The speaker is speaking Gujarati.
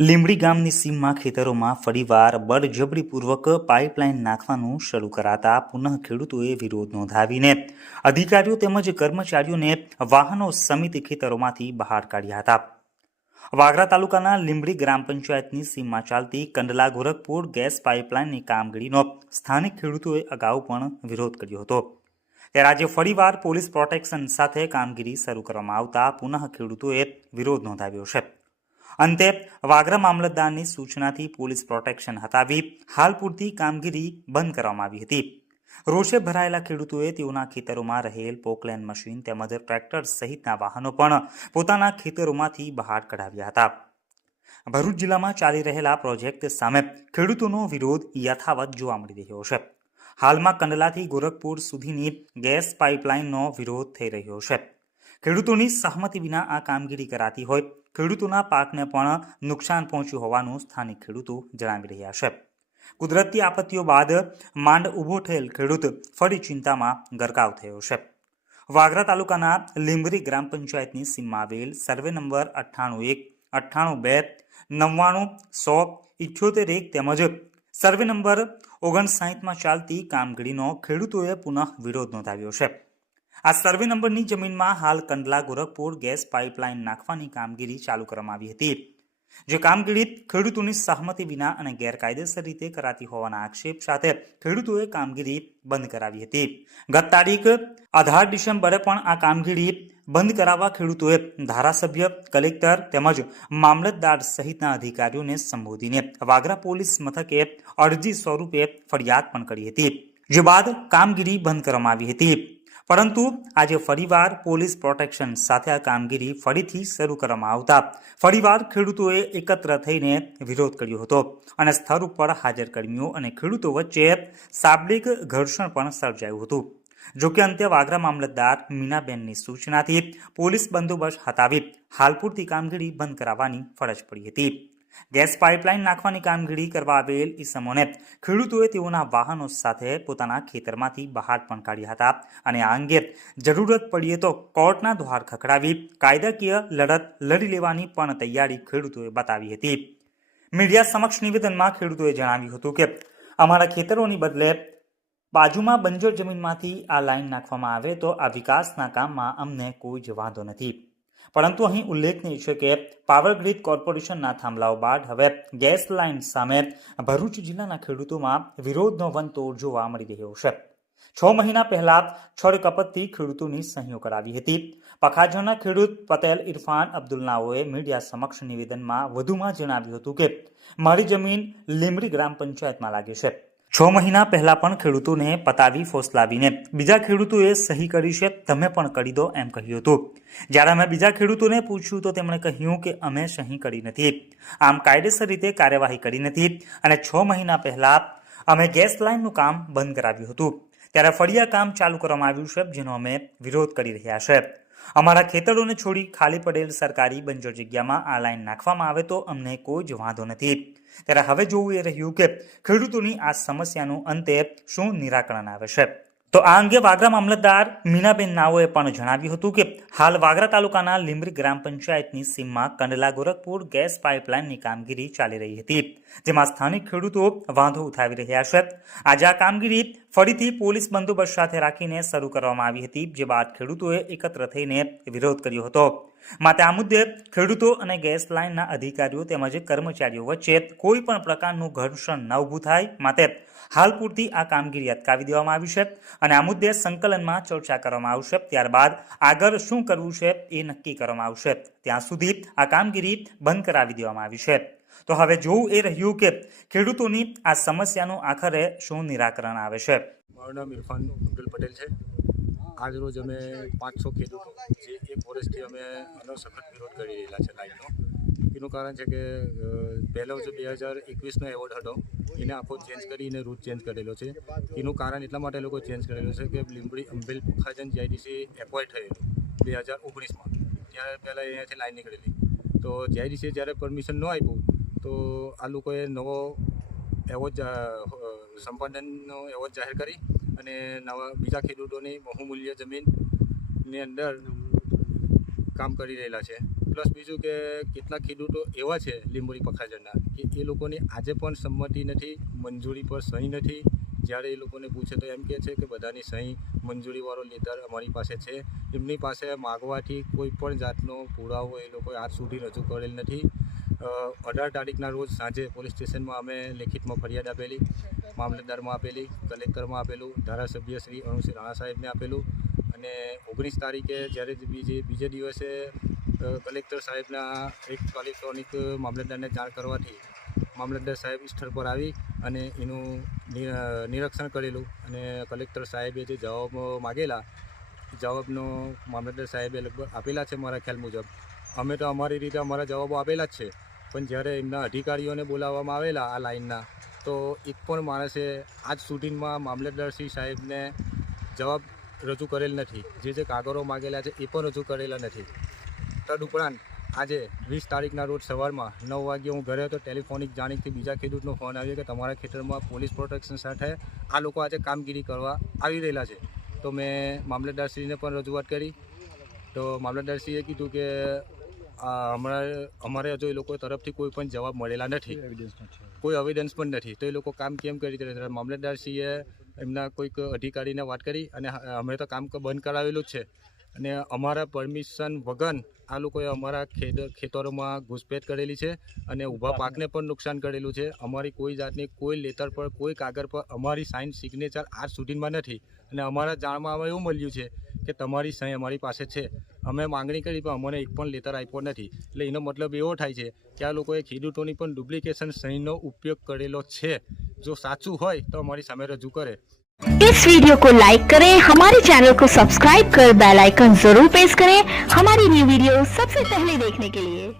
લીંબડી ગામની સીમમાં ખેતરોમાં ફરીવાર બળજબરીપૂર્વક પાઇપલાઇન નાખવાનું શરૂ કરાતા પુનઃ ખેડૂતોએ વિરોધ નોંધાવીને. અધિકારીઓ તેમજ કર્મચારીઓને વાહનો સમિત ખેતરોમાંથી બહાર કાઢ્યા હતા. વાગરા તાલુકાના લીંબડી ગ્રામ પંચાયતની સીમમાં ચાલતી કંડલા ગોરખપુર ગેસ પાઇપલાઇનની કામગીરીનો સ્થાનિક ખેડૂતોએ અગાઉ પણ વિરોધ કર્યો હતો. ત્યારે આજે ફરીવાર પોલીસ પ્રોટેક્શન સાથે કામગીરી શરૂ કરવામાં આવતા પુનઃ ખેડૂતોએ વિરોધ નોંધાવ્યો છે. અંતે વાગરા મામલતદારની સૂચનાથી પોલીસ પ્રોટેક્શન હટાવી હાલ પૂરતી કામગીરી બંધ કરવામાં આવી હતી. રોષે ભરાયેલા ખેડૂતોએ તેઓના ખેતરોમાં રહેલ પોકલેન મશીન તેમજ ટ્રેક્ટર સહિતના વાહનો પણ પોતાના ખેતરોમાંથી બહાર કઢાવ્યા હતા. ભરૂચ જિલ્લામાં ચાલી રહેલા પ્રોજેક્ટ સામે ખેડૂતોનો વિરોધ યથાવત જોવા મળી રહ્યો છે. હાલમાં કંડલાથી ગોરખપુર સુધીની ગેસ પાઇપલાઇનનો વિરોધ થઈ રહ્યો છે. ખેડૂતોની સહમતિ વિના આ કામગીરી કરાતી હોય ખેડૂતોના પાકને પણ નુકસાન પહોંચ્યું હોવાનું સ્થાનિક ખેડૂતો જણાવી રહ્યા છે. કુદરતી આપત્તિઓ બાદ માંડ ઊભો થયેલ ખેડૂત ફરી ચિંતામાં ગરકાવ થયો છે. વાગરા તાલુકાના લીંબરી ગ્રામ પંચાયતની સીમમાં આવેલ સર્વે નંબર અઠ્ઠાણું એક, અઠ્ઠાણું બે, નવ્વાણું સો, ઇઠ્યોતેર એક તેમજ સર્વે નંબર ઓગણસાઠમાં ચાલતી કામગીરીનો ખેડૂતોએ પુનઃ વિરોધ નોંધાવ્યો છે. આ સર્વે નંબરની જમીનમાં હાલ કંડલા, ગોરખપુર ગેસ પાઇપલાઇન નાખવાની કામગીરી ચાલુ કરવામાં આવી હતી. જે કામગીરી ખેડૂતોની સહમતિ વિના અને ગેરકાયદેસર રીતે કરાતી હોવાના આક્ષેપ સાથે ખેડૂતોએ કામગીરી બંધ કરાવી હતી. ગત તારીખ અઢાર ડિસેમ્બરે પણ આ કામગીરી બંધ કરાવવા ખેડૂતોએ ધારાસભ્ય, કલેક્ટર તેમજ મામલતદાર સહિતના અધિકારીઓને સંબોધીને વાગરા પોલીસ મથકે અરજી સ્વરૂપે ફરિયાદ પણ કરી હતી. જે બાદ કામગીરી બંધ કરવામાં આવી હતી. પરંતુ આજે ફરીવાર પોલીસ પ્રોટેક્શન સાથે આ કામગીરી ફરીથી શરૂ કરવામાં આવતા. ફરીવાર ખેડૂતોએ એકત્ર થઈને વિરોધ કર્યો હતો અને સ્થળ ઉપર હાજર કર્મીઓ અને ખેડૂતો વચ્ચે શાબ્દિક ઘર્ષણ પણ સર્જાયું હતું. જોકે અંતે વાગરા મામલતદાર મીનાબેનની સૂચનાથી પોલીસ બંદોબસ્ત હટાવી હાલ પૂરતી કામગીરી બંધ કરાવવાની ફરજ પડી હતી. ગેસ પાઇપલાઇન નાખવાની કામગીરી કરવા આવેલ ઈસમોને ખેડૂતોએ તેઓના વાહનો સાથે પોતાના ખેતરમાંથી બહાર પણ કાઢ્યા હતા. અને આ અંગે જરૂરત પડીએ તો કોર્ટના દ્વાર ખખડાવી કાયદાકીય લડત લડી લેવાની પણ તૈયારી ખેડૂતોએ બતાવી હતી. મીડિયા સમક્ષ નિવેદનમાં ખેડૂતોએ જણાવ્યું હતું કે, અમારા ખેતરોની બદલે બાજુમાં બંજર જમીનમાંથી આ લાઈન નાખવામાં આવે તો આ વિકાસના કામમાં અમને કોઈ જ વાંધો નથી. પરંતુ અહીં ઉલ્લેખનીય છે કે પાવર ગ્રીડ કોર્પોરેશનના થાંભલાઓ બાદ હવે ગેસ લાઇન સામે ભરૂચ જિલ્લાના ખેડૂતોમાં વિરોધનો વંતોડ જોવા મળી રહ્યો છે. છ મહિના પહેલા છડ કપતથી ખેડૂતોની સહીઓ કરાવી હતી. પખાજના ખેડૂત પટેલ ઇરફાન અબ્દુલ્લાઓએ મીડિયા સમક્ષ નિવેદનમાં વધુમાં જણાવ્યું હતું કે, મારી જમીન લીમડી ગ્રામ પંચાયતમાં લાગે છે. છ મહિના પહેલા પણ ખેડૂતોને પતાવી ફોસલાવીને. બીજા ખેડૂતોએ સહી કરી છે, તમે પણ કરી દો એમ કહ્યું હતું. જ્યારે અમે બીજા ખેડૂતોને પૂછ્યું તો તેમણે કહ્યું કે અમે સહી કરી નથી. આમ કાયદેસર રીતે કાર્યવાહી કરી નથી. અને છ મહિના પહેલા અમે ગેસ લાઇનનું કામ બંધ કરાવ્યું હતું. ત્યારે ફળિયા કામ ચાલુ કરવામાં આવ્યું છે, જેનો અમે વિરોધ કરી રહ્યા છે. અમારા ખેતરોને છોડી ખાલી પડેલ સરકારી બંજર જગ્યામાં આ લાઈન નાખવામાં આવે તો અમને કોઈ જ વાંધો નથી. ત્યારે હવે જોવું એ રહ્યું કે ખેડૂતોની આ સમસ્યાનું અંતે શું નિરાકરણ આવે છે. તો આ અંગે વાગરા મામલતદાર મીનાબેન નાઓએ પણ જણાવ્યું હતું કે હાલ વાગરા તાલુકાના લીંબડી ગ્રામ પંચાયતની સીમમાં કંડલા, ગોરખપુર ગેસ પાઇપલાઇનની કામગીરી ચાલી રહી હતી, જેમાં સ્થાનિક ખેડૂતો વાંધો ઉઠાવી રહ્યા છે. આજે આ કામગીરી ફરીથી પોલીસ બંદોબસ્ત સાથે રાખીને શરૂ કરવામાં આવી હતી, જે બાદ ખેડૂતોએ એકત્ર થઈને વિરોધ કર્યો હતો. માટે આ મુદ્દે ખેડૂતો અને ગેસ લાઇનના અધિકારીઓ તેમજ કર્મચારીઓ વચ્ચે કોઈ પણ પ્રકારનું ઘર્ષણ ન ઊભું થાય. માટે હાલ પૂરતી આ કામગીરી અટકાવી દેવામાં આવી છે અને આ મુદ્દે સંકલનમાં ચર્ચા કરવામાં આવશે. ત્યારબાદ આગળ શું કરવું છે એ નક્કી કરવામાં આવશે. ત્યાં સુધી આ કામગીરી બંધ કરાવી દેવામાં આવી છે. તો હવે જોવું એ રહ્યું કે ખેડૂતોની આ સમસ્યાનું આખરે શું નિરાકરણ આવે છે? મારું નામ ઇરફાન અબ્દુલ પટેલ છે. આજ રોજ અમે પાંચસો ખેડૂતો જે એ ફોરેસ્ટથી અમે આનો સખત વિરોધ કરી રહેલા છે લાઈનનો. એનું કારણ છે કે પહેલો જે બે હજાર એકવીસનો એવોર્ડ હતો, એને આખો ચેન્જ કરીને રૂટ ચેન્જ કરેલો છે. એનું કારણ એટલા માટે લોકો ચેન્જ કરેલું છે કે લીંબડી અંબેલ ખાજન જીઆઈડીસી એપોઇન્ટ થયેલું બે હજાર ઓગણીસમાં. ત્યારે પહેલાં અહીંયાથી લાઈન નીકળેલી. તો જીઆઈડીસીએ જ્યારે પરમિશન ન આપ્યું તો આ લોકોએ નવો એવોર્ડ સંપાદનનો એવોર્ડ જાહેર કરી અને નવા, બીજા ખેડૂતોની બહુમૂલ્ય જમીનની અંદર કામ કરી રહેલા છે. પ્લસ બીજું કે કેટલાક ખેડૂતો એવા છે લીંબોડી પખાજરના કે એ લોકોની આજે પણ સંમતિ નથી, મંજૂરી પર સહી નથી. જ્યારે એ લોકોને પૂછે તો એમ કહે છે કે બધાની સહી મંજૂરીવાળો લેટર અમારી પાસે છે. એમની પાસે માગવાથી કોઈ પણ જાતનો પુરાવો એ લોકોએ આજ સુધી રજૂ કરેલ નથી. અઢાર તારીખના રોજ સાંજે પોલીસ સ્ટેશનમાં અમે લેખિતમાં ફરિયાદ આપેલી, મામલતદારમાં આપેલી, કલેક્ટરમાં આપેલું, ધારાસભ્ય શ્રી અરુણસિંહ રાણા સાહેબને આપેલું અને ઓગણીસ તારીખે જ્યારે બીજે બીજે દિવસે કલેક્ટર સાહેબના એક ઇલેક્ટ્રોનિક મામલતદારને જાણ કરવાથી મામલતદાર સાહેબ સ્થળ પર આવી અને એનું નિરીક્ષણ કરેલું અને કલેક્ટર સાહેબે જે જવાબ માગેલા જવાબનો મામલતદાર સાહેબે લગભગ આપેલા છે મારા ખ્યાલ મુજબ. અમે તો અમારી રીતે અમારા જવાબો આપેલા જ છે. પણ જ્યારે એમના અધિકારીઓને બોલાવવામાં આવેલા આ લાઇનના, તો એક પણ માણસે આજ સુધીમાં મામલતદારશ્રી સાહેબને જવાબ રજૂ કરેલ નથી. જે જે કાગળો માગેલા છે એ પણ રજૂ કરેલા નથી. તદ ઉપરાંત આજે વીસ તારીખના રોજ સવારમાં નવ વાગ્યે હું ઘરે હતો, ટેલિફોનિક જાણીથી બીજા ખેડૂતનો ફોન આવ્યો કે તમારા ખેતરમાં પોલીસ પ્રોટેક્શન સાથે આ લોકો આજે કામગીરી કરવા આવી રહેલા છે. તો મેં મામલતદારશ્રીને પણ રજૂઆત કરી. તો મામલતદારશ્રીએ કીધું કે આ હમણાં અમારે હજુ એ લોકો તરફથી કોઈ પણ જવાબ મળેલા નથી. કોઈ એવિડન્સ પણ નથી. તો એ લોકો કામ કેમ કરી રહ્યા છે? મામલતદારશ્રીએ એમના કોઈક અધિકારીને વાત કરી અને અમે તો કામ બંધ કરાવેલું જ છે. અને અમારા પરમિશન વગર આ લોકોએ અમારા ખેત ખેતરોમાં ઘૂસપેટ કરેલી છે અને ઊભા પાકને પણ નુકસાન કરેલું છે. અમારી કોઈ જાતની કોઈ લેટર પર કોઈ કાગળ પર અમારી સાઇન સિગ્નેચર આજ સુધીમાં નથી. અને અમારા જાણમાં એવું મળ્યું છે કે તમારી સહી અમારી પાસે છે અમે માંગણી કરી પણ અમને એક પણ લેટર આપ્યો નથી એટલે એનો મતલબ એવો થાય છે કે આ લોકોએ ખેડૂતોની પણ ડુપ્લિકેશન સહીનો ઉપયોગ કરેલો છે જો સાચું હોય તો અમારી સામે રજૂ કરે इस वीडियो को लाइक करें हमारे चैनल को सब्सक्राइब कर बेल आइकन जरूर प्रेस करें हमारी न्यू वीडियो सबसे पहले देखने के लिए